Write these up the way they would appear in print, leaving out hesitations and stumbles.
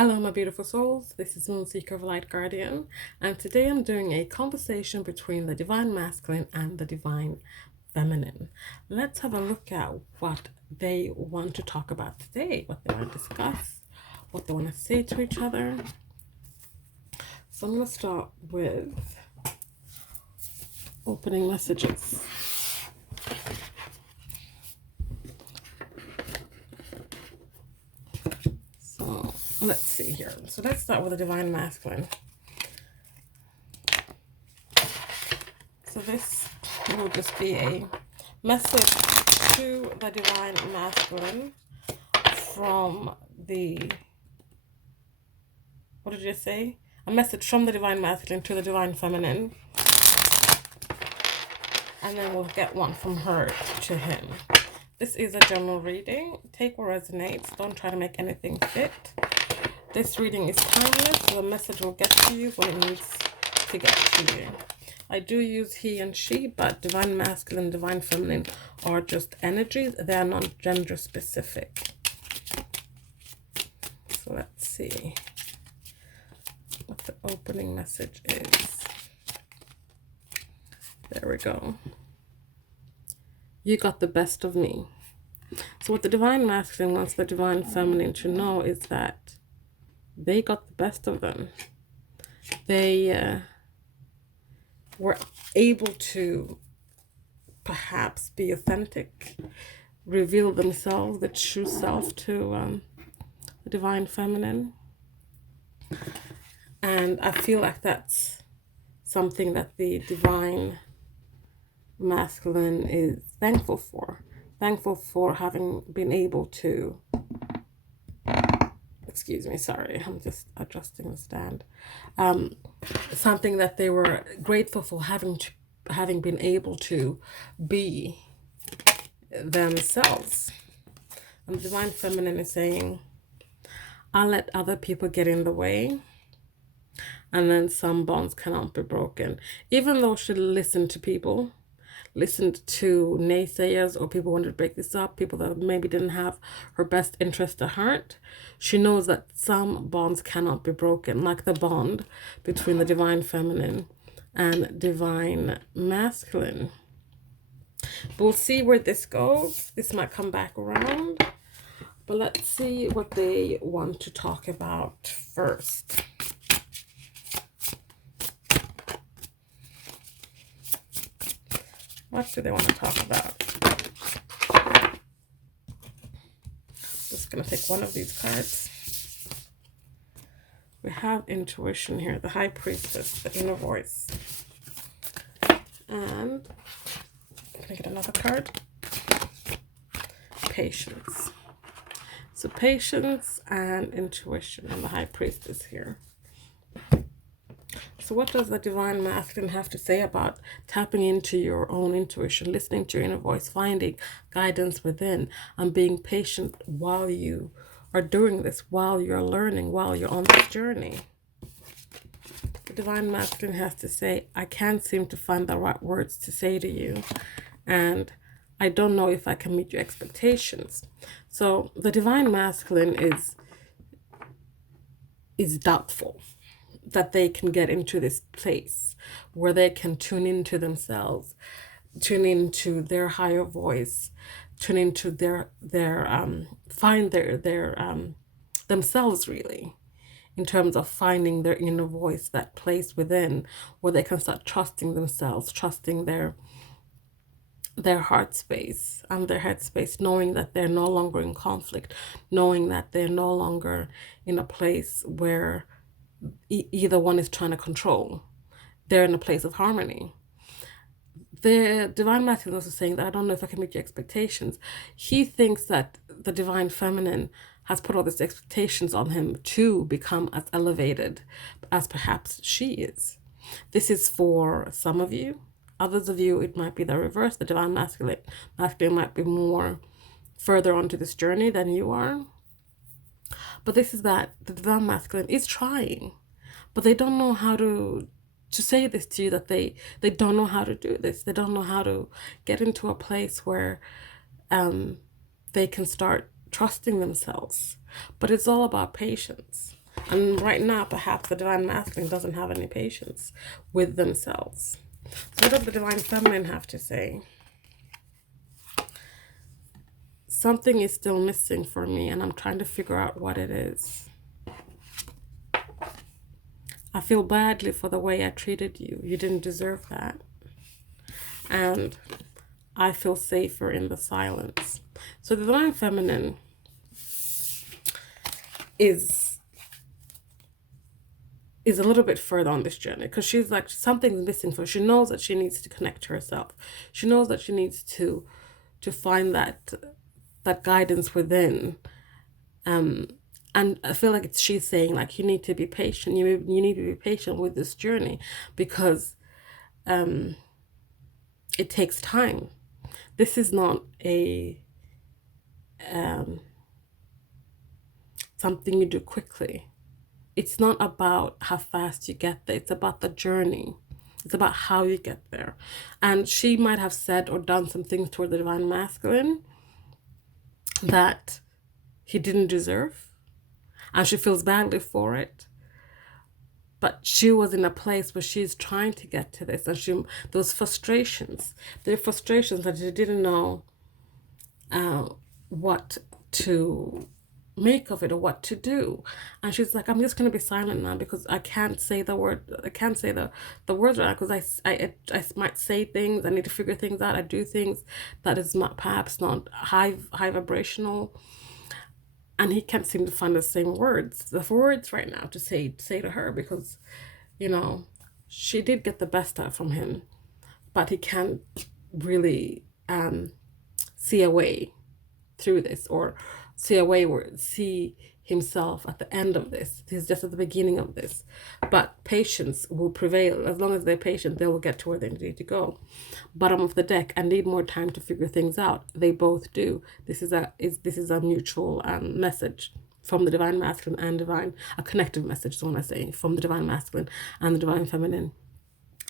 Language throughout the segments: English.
Hello, my beautiful souls. This is Moonseeker of Light Guardian, and today I'm doing a conversation between the Divine Masculine and the Divine Feminine. Let's have a look at what they want to talk about today, what they want to discuss, what they want to say to each other. So I'm going to start with opening messages. So let's see here. So let's start with the Divine Masculine. So this will just be a message to the Divine Masculine from the, what did you say? A message from the Divine Masculine to the Divine Feminine. And then we'll get one from her to him. This is a general reading. Take what resonates. Don't try to make anything fit. This reading is timeless. So the message will get to you when it needs to get to you. I do use he and she, but Divine Masculine, Divine Feminine are just energies. They are not gender specific. So let's see what the opening message is. There we go. You got the best of me. So what the Divine Masculine wants the Divine Feminine to know is that they got the best of them. They were able to perhaps be authentic, reveal themselves, the true self to the Divine Feminine. And I feel like that's something that the Divine Masculine is thankful for having been able to, excuse me, sorry, I'm just adjusting the stand, something that they were grateful for having been able to be themselves. And the Divine Feminine is saying, I'll let other people get in the way, and then some bonds cannot be broken. Even though she listened to people, listened to naysayers or people wanted to break this up, people that maybe didn't have her best interest at heart, she knows that some bonds cannot be broken, like the bond between the Divine Feminine and Divine Masculine. But we'll see where this goes. This might come back around, but let's see what they want to talk about first. What do they want to talk about? Just going to pick one of these cards. We have intuition here, the High Priestess, the inner voice. And can I get another card? Patience. So patience and intuition and the High Priestess here. So what does the Divine Masculine have to say about tapping into your own intuition, listening to your inner voice, finding guidance within, and being patient while you are doing this, while you're learning, while you're on this journey? The Divine Masculine has to say, I can't seem to find the right words to say to you, and I don't know if I can meet your expectations. So the Divine Masculine is doubtful that they can get into this place where they can tune into themselves, tune into their higher voice, tune into find their themselves, really, in terms of finding their inner voice, that place within where they can start trusting themselves, trusting their heart space and their head space, knowing that they're no longer in conflict, knowing that they're no longer in a place where either one is trying to control. They're in a place of harmony. The Divine Masculine is also saying that I don't know if I can meet your expectations. He thinks that the Divine Feminine has put all these expectations on him to become as elevated as perhaps she is. This is for some of you. Others of you, it might be the reverse. The Divine Masculine might be more further onto this journey than you are. But this is that the Divine Masculine is trying, but they don't know how to say this to you, that they don't know how to do this. They don't know how to get into a place where they can start trusting themselves. But it's all about patience. And right now, perhaps the divine masculine doesn't have any patience with themselves. So what does the divine feminine have to say? Something is still missing for me, and I'm trying to figure out what it is. I feel badly for the way I treated you. You didn't deserve that. And I feel safer in the silence. So the divine feminine is a little bit further on this journey, because she's like, something's missing for her. She knows that she needs to connect to herself. She knows that she needs to find that guidance within. And I feel like she's saying, like, you need to be patient. You need to be patient with this journey, because it takes time. This is not a something you do quickly. It's not about how fast you get there. It's about the journey. It's about how you get there. And she might have said or done some things toward the divine masculine that he didn't deserve, and she feels badly for it. But she was in a place where she's trying to get to this, and those frustrations, there are frustrations that she didn't know what to make of it or what to do. And she's like, I'm just going to be silent now, because I can't say the word, I can't say the words right now, because I might say things, I need to figure things out, I do things that is not, perhaps not high vibrational, and he can't seem to find the words right now to say to her, because she did get the best out from him, but he can't really see a way through this, or see himself at the end of this. He's just at the beginning of this. But patience will prevail. As long as they're patient, they will get to where they need to go. Bottom of the deck, and need more time to figure things out. They both do. This is a mutual message from the divine masculine and a connective message, so when I say, from the divine masculine and the divine feminine.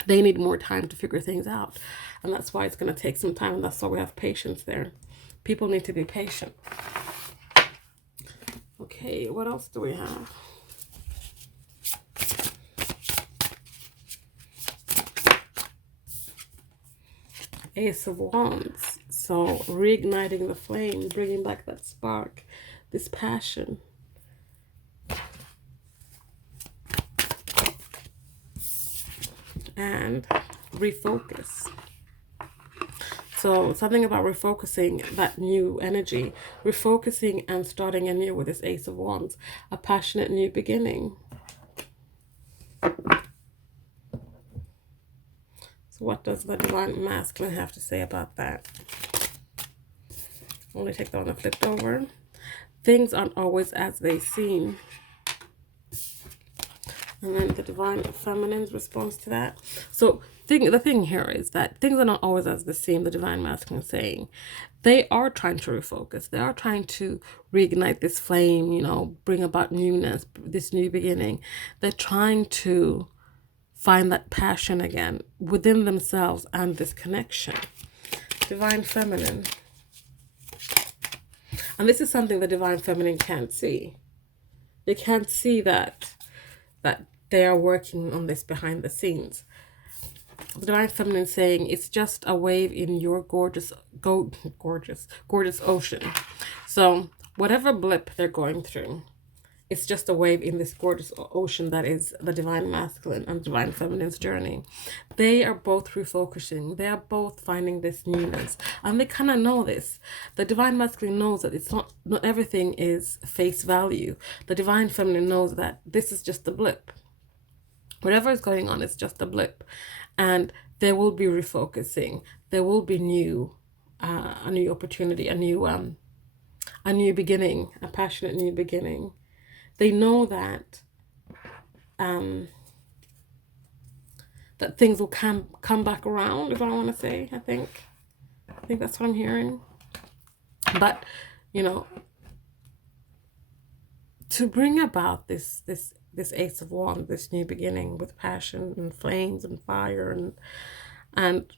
They need more time to figure things out. And that's why it's going to take some time, and that's why we have patience there. People need to be patient. Okay, what else do we have? Ace of Wands. So reigniting the flame, bringing back that spark, this passion. And refocus. So something about refocusing that new energy, refocusing and starting anew with this Ace of Wands, a passionate new beginning. So what does the divine masculine have to say about that? Only take that one and flip over. Things aren't always as they seem. And then the divine feminine's response to that. So the thing here is that things are not always as they seem, the divine masculine is saying. They are trying to refocus. They are trying to reignite this flame, bring about newness, this new beginning. They're trying to find that passion again within themselves and this connection. Divine feminine. And this is something the divine feminine can't see. They can't see that they are working on this behind the scenes. The divine feminine saying, it's just a wave in your gorgeous ocean. So whatever blip they're going through, it's just a wave in this gorgeous ocean that is the divine masculine and divine feminine's journey. They are both refocusing. They are both finding this newness. And they kind of know this. The divine masculine knows that it's not everything is face value. The divine feminine knows that this is just a blip. Whatever is going on is just a blip. And there will be refocusing. There will be a new opportunity, a new beginning, a passionate new beginning. They know that that things will come back around, if I want to say. I think that's what I'm hearing. But to bring about this Ace of Wands, this new beginning with passion and flames and fire and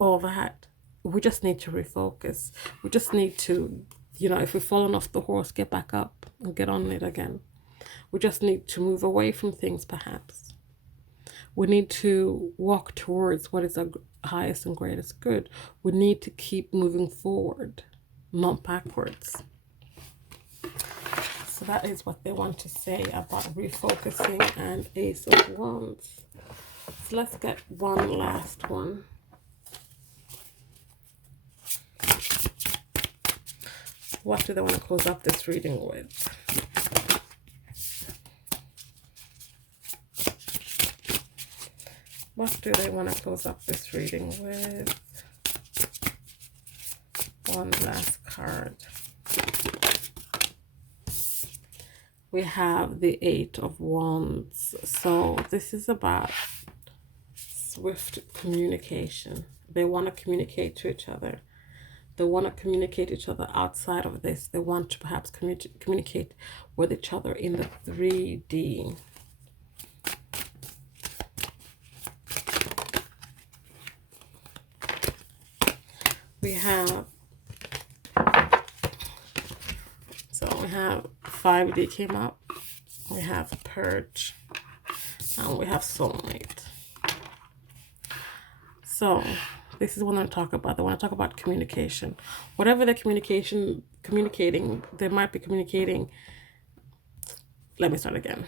all that, we just need to refocus. We just need to, if we've fallen off the horse, get back up and get on it again. We just need to move away from things, perhaps. We need to walk towards what is our highest and greatest good. We need to keep moving forward, not backwards. So that is what they want to say about refocusing and Ace of Wands. So let's get one last one. What do they want to close up this reading with? What do they want to close up this reading with? One last card. We have the Eight of Wands. So this is about swift communication. They want to communicate to each other. They want to communicate each other outside of this. They want to perhaps communicate with each other in the 3D. We have 5D came up. We have Purge. And we have Soulmate. So this is what I talk about. They want to talk about communication. Whatever they're communicating, they might be communicating. Let me start again.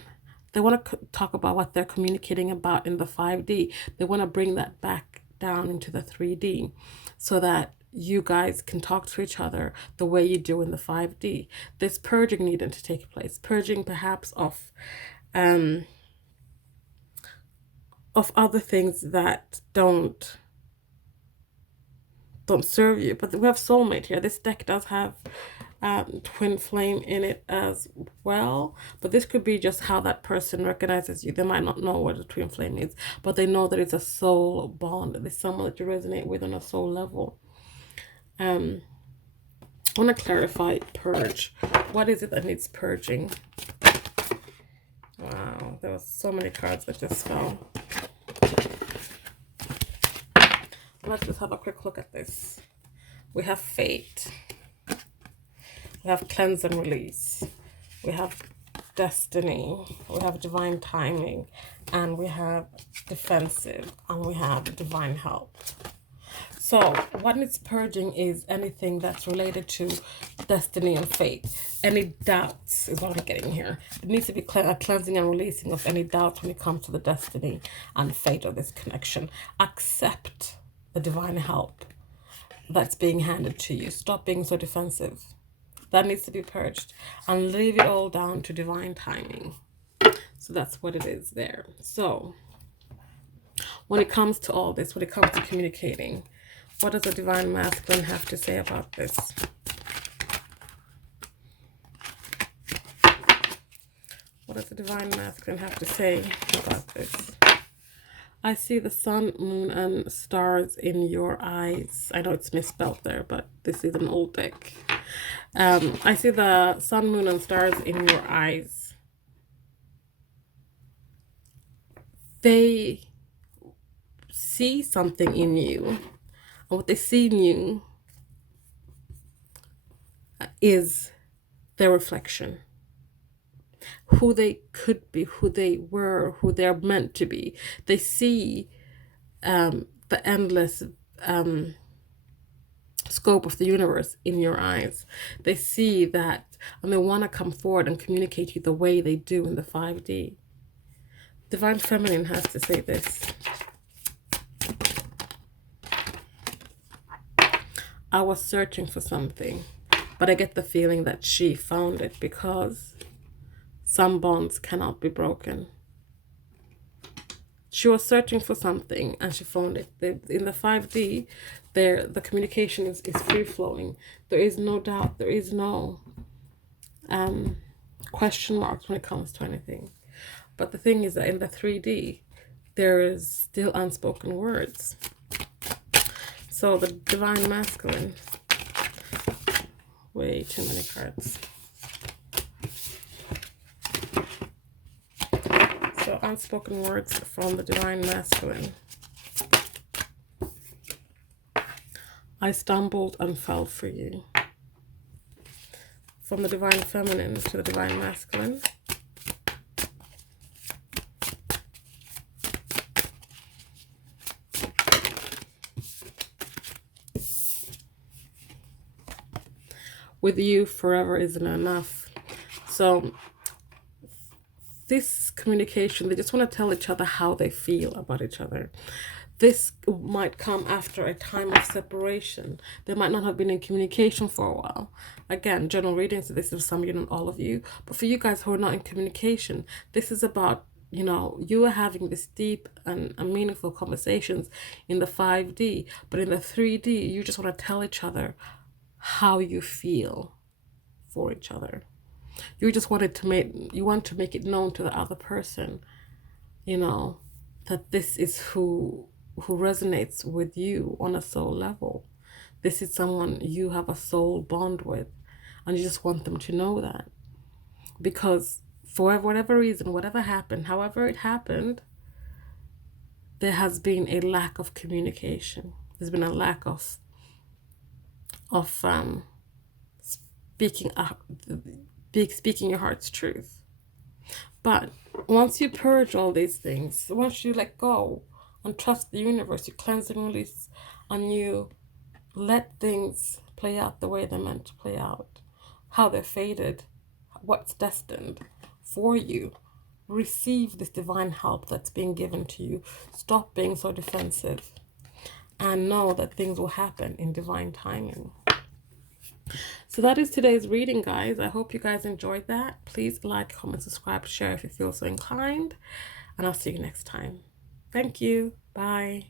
They want to talk about what they're communicating about in the 5D. They want to bring that back down into the 3D so that you guys can talk to each other the way you do in the 5D. This purging needed to take place. Purging perhaps of other things that don't serve you. But we have Soulmate here. This deck does have Twin Flame in it as well. But this could be just how that person recognizes you. They might not know what a Twin Flame is, but they know that it's a soul bond. It's someone that you resonate with on a soul level. I want to clarify Purge. What is it that needs purging? Wow, there was so many cards that just fell. Let's just have a quick look at this. We have Fate. We have Cleanse and Release. We have Destiny. We have Divine Timing. And we have Defensive. And we have Divine Help. So what needs purging is anything that's related to destiny and fate. Any doubts is what I'm getting here. It needs to be a cleansing and releasing of any doubts when it comes to the destiny and fate of this connection. Accept the divine help that's being handed to you. Stop being so defensive. That needs to be purged. And leave it all down to divine timing. So that's what it is there. So when it comes to all this, when it comes to communicating, what does the Divine Masculine have to say about this? What does the Divine Masculine have to say about this? I see the sun, moon, and stars in your eyes. I know it's misspelled there, but this is an old deck. I see the sun, moon, and stars in your eyes. They see something in you. And what they see in you is their reflection. Who they could be, who they were, who they're meant to be. They see the endless scope of the universe in your eyes. They see that, and they want to come forward and communicate to you the way they do in the 5D. Divine Feminine has to say this. I was searching for something, but I get the feeling that she found it because some bonds cannot be broken. She was searching for something and she found it. In the 5D, the communication is free-flowing. There is no doubt. There is no question marks when it comes to anything. But the thing is that in the 3D, there is still unspoken words. So the Divine Masculine, way too many cards. So unspoken words from the Divine Masculine. I stumbled and fell for you. From the Divine Feminine to the Divine Masculine. with you forever isn't enough. So this communication, they just want to tell each other how they feel about each other. This might come after a time of separation. They might not have been in communication for a while. Again, general readings, so this is some of you, not all of you. But for you guys who are not in communication, this is about, you know, you are having this deep and meaningful conversations in the 5D. But in the 3D, you just want to tell each other how you feel for each other. You just want to make it known to the other person, you know, that this is who resonates with you on a soul level. This is someone you have a soul bond with, and you just want them to know that. Because for whatever reason, whatever happened, however it happened, there has been a lack of communication. There's been a lack of speaking your heart's truth. But once you purge all these things, once you let go and trust the universe, you cleanse and release, and you let things play out the way they're meant to play out, how they're fated, what's destined for you. Receive this divine help that's being given to you. Stop being so defensive, and know that things will happen in divine timing. So that is today's reading, guys. I hope you guys enjoyed that. Please like, comment, subscribe, share if you feel so inclined, and I'll see you next time. Thank you. Bye.